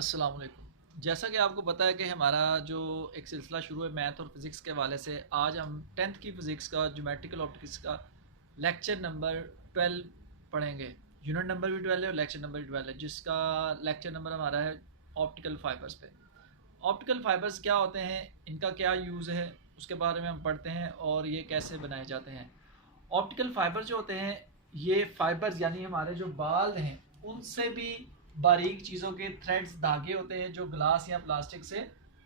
अस्सलाम वालेकुम। जैसा कि आपको पता है कि हमारा जो एक सिलसिला शुरू है मैथ और फिज़िक्स के हवाले से, आज हम 10th की फ़िज़िक्स का ज्योमेट्रिकल ऑप्टिक्स का लेक्चर नंबर 12 पढ़ेंगे। यूनिट नंबर भी 12 है और लेक्चर नंबर भी 12 है, जिसका लेक्चर नंबर हमारा है ऑप्टिकल फ़ाइबर्स पे। ऑप्टिकल फ़ाइबर्स क्या होते हैं, इनका क्या यूज़ है, उसके बारे में हम पढ़ते हैं और ये कैसे बनाए जाते हैं। ऑप्टिकल फाइबर जो होते हैं, ये फाइबर्स यानी हमारे जो बाल हैं उनसे भी बारीक चीज़ों के थ्रेड्स, धागे होते हैं जो ग्लास या प्लास्टिक से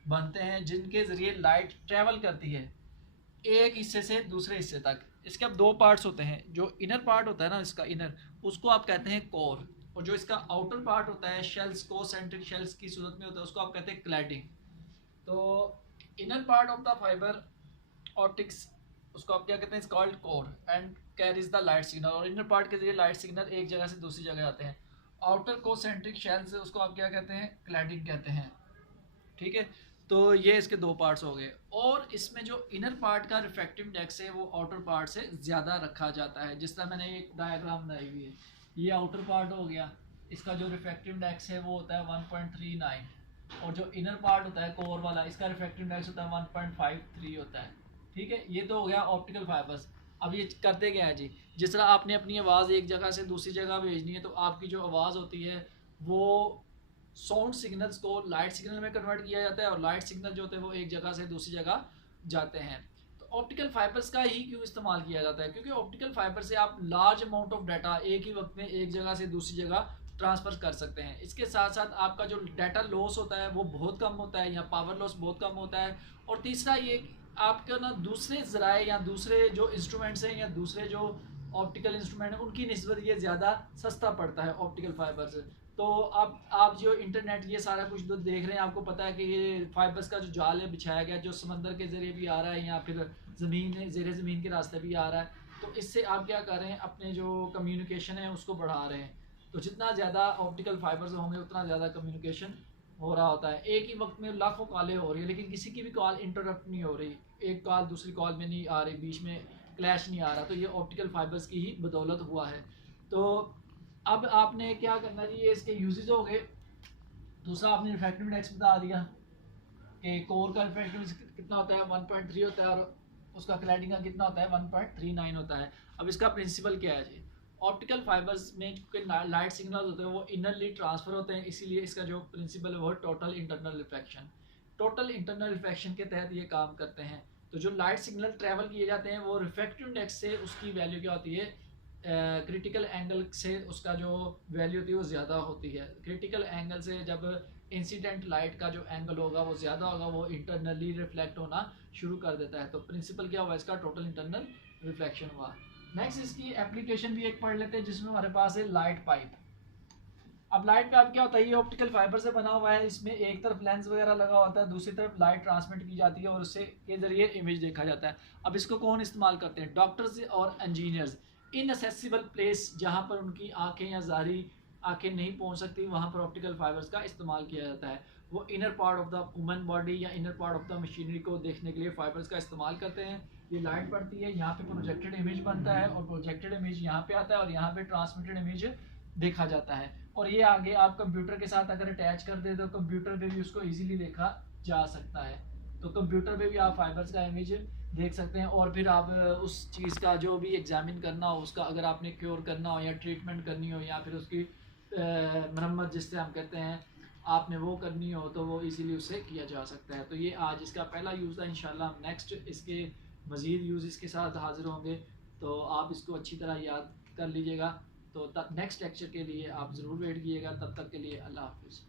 बनते हैं, जिनके ज़रिए लाइट ट्रेवल करती है एक हिस्से से दूसरे हिस्से तक। इसके अब दो पार्ट्स होते हैं। जो इनर पार्ट होता है ना, इसका इनर, उसको आप कहते हैं कोर, और जो इसका आउटर पार्ट होता है शेल्स, को सेंट्रिक शेल्स की सूरत में होता है, उसको आप कहते हैं क्लैडिंग। तो inner part of the fibre optics, उसको आप क्या कहते हैं, called core and carries the light signal, और इनर पार्ट के जरिए लाइट सिग्नल एक जगह से दूसरी जगह आते हैं। आउटर कोसेंट्रिक शेल से उसको आप क्या कहते हैं, क्लैडिंग कहते हैं। ठीक है, तो ये इसके दो पार्ट्स हो गए। और इसमें जो इनर पार्ट का रिफ्रैक्टिव इंडेक्स है वो आउटर पार्ट से ज़्यादा रखा जाता है। जिस तरह मैंने एक डायग्राम बनाई हुई है, ये आउटर पार्ट हो गया, इसका जो रिफ्रैक्टिव इंडेक्स है वो होता है 1.39, और जो इनर पार्ट होता है कोर वाला, इसका रिफ्रैक्टिव इंडेक्स होता है 1.53 होता है। ठीक है, ये तो हो गया ऑप्टिकल फाइबर्स। अब ये करते क्या है जी, जिस तरह आपने अपनी आवाज़ एक जगह से दूसरी जगह भेजनी है, तो आपकी जो आवाज़ होती है वो साउंड सिग्नल्स को लाइट सिग्नल में कन्वर्ट किया जाता है, और लाइट सिग्नल जो होते हैं वो एक जगह से दूसरी जगह जाते हैं। तो ऑप्टिकल फाइबर्स का ही क्यों इस्तेमाल किया जाता है, क्योंकि ऑप्टिकल फाइबर से आप लार्ज अमाउंट ऑफ डाटा एक ही वक्त में एक जगह से दूसरी जगह ट्रांसफ़र कर सकते हैं। इसके साथ साथ आपका जो डाटा लॉस होता है वो बहुत कम होता है, या पावर लॉस बहुत कम होता है। और तीसरा ये, आपका ना दूसरे ज़राए या दूसरे जो इंस्ट्रूमेंट्स हैं या दूसरे जो ऑप्टिकल इंस्ट्रूमेंट हैं उनकी निस्बत ये ज़्यादा सस्ता पड़ता है ऑप्टिकल फाइबर से। तो आप जो इंटरनेट ये सारा कुछ जो देख रहे हैं, आपको पता है कि ये फाइबर्स का जो जाल है बिछाया गया, जो समंदर के ज़रिए भी आ रहा है या फिर ज़मीन ज़ेरे ज़मीन के रास्ते भी आ रहा है। तो इससे आप क्या कर रहे हैं, अपने जो कम्युनिकेशन है उसको बढ़ा रहे हैं। तो जितना ज़्यादा ऑप्टिकल फाइबर्स होंगे उतना ज़्यादा कम्युनिकेशन हो रहा होता है। एक ही वक्त में लाखों कॉलें हो रही है, लेकिन किसी की भी कॉल इंटरप्ट नहीं हो रही, एक कॉल दूसरी कॉल में नहीं आ रही, बीच में क्लैश नहीं आ रहा। तो ये ऑप्टिकल फाइबर्स की ही बदौलत हुआ है। तो अब आपने क्या करना चाहिए, इसके यूजेस हो गए। दूसरा, आपने रिफ्रैक्टिव इंडेक्स बता दिया कि कोर का रिफ्रैक्टिव इंडेक्स कितना होता है, 1.3 होता है, और उसका क्लैडिंग का कितना होता है, 1.39 होता है। अब इसका प्रिंसिपल क्या है जी, ऑप्टिकल फाइबर्स में जो लाइट सिग्नल होते हैं वो इनरली ट्रांसफर होते हैं, इसीलिए इसका जो प्रिंसिपल है वो total internal refraction. Total internal refraction के तहत ये काम करते हैं। तो जो लाइट सिग्नल ट्रैवल किए जाते हैं वो रिफ्रैक्टिव इंडेक्स से उसकी वैल्यू क्या होती है, क्रिटिकल एंगल से उसका जो वैल्यू होती है वो ज़्यादा होती है। क्रिटिकल एंगल से जब इंसिडेंट लाइट का जो एंगल होगा वो ज़्यादा होगा, वो इंटरनली रिफ्लेक्ट होना शुरू कर देता है। तो प्रिंसिपल क्या हुआ इसका, टोटल इंटरनल रिफ्लेक्शन हुआ। नेक्स्ट, इसकी एप्लीकेशन भी एक पढ़ लेते हैं, जिसमें हमारे पास है लाइट पाइप। अब लाइट पाइप क्या होता है, ये ऑप्टिकल फाइबर से बना हुआ है। इसमें एक तरफ लेंस वगैरह लगा होता है, दूसरी तरफ लाइट ट्रांसमिट की जाती है और उससे के जरिए इमेज देखा जाता है। अब इसको कौन इस्तेमाल करते हैं, डॉक्टर्स और इंजीनियर्स। इनएसेसिबल प्लेस, जहाँ पर उनकी आंखें या ज़ाहरी आंखें नहीं पहुँच सकती, वहाँ पर ऑप्टिकल फाइबर्स का इस्तेमाल किया जाता है। वो inner part of the human body या inner part of the machinery को देखने के लिए फाइबर्स का इस्तेमाल करते हैं। ये लाइट पड़ती है, यहाँ पे प्रोजेक्टेड इमेज बनता है, और प्रोजेक्टेड इमेज यहाँ पे आता है, और यहाँ पे ट्रांसमिटेड इमेज देखा जाता है। और ये आगे आप कंप्यूटर के साथ अगर अटैच कर दे तो कंप्यूटर पे भी उसको इजीली देखा जा सकता है। तो कंप्यूटर पे भी आप फाइबर्स का इमेज देख सकते हैं। और फिर आप उस चीज़ का जो भी एग्जामिन करना हो, उसका अगर आपने क्योर करना हो या ट्रीटमेंट करनी हो या फिर उसकी मरम्मत जिससे हम कहते हैं, आपने वो करनी हो, तो वो इजीली उससे किया जा सकता है। तो ये आज इसका पहला यूज़ था। इंशाल्लाह हम नेक्स्ट इसके मज़ीद यूज़ इसके साथ हाज़िर होंगे, तो आप इसको अच्छी तरह याद कर लीजिएगा। तो नेक्स्ट लेक्चर के लिए आप ज़रूर वेट कीजिएगा। तब तक के लिए अल्लाह हाफ़िज़।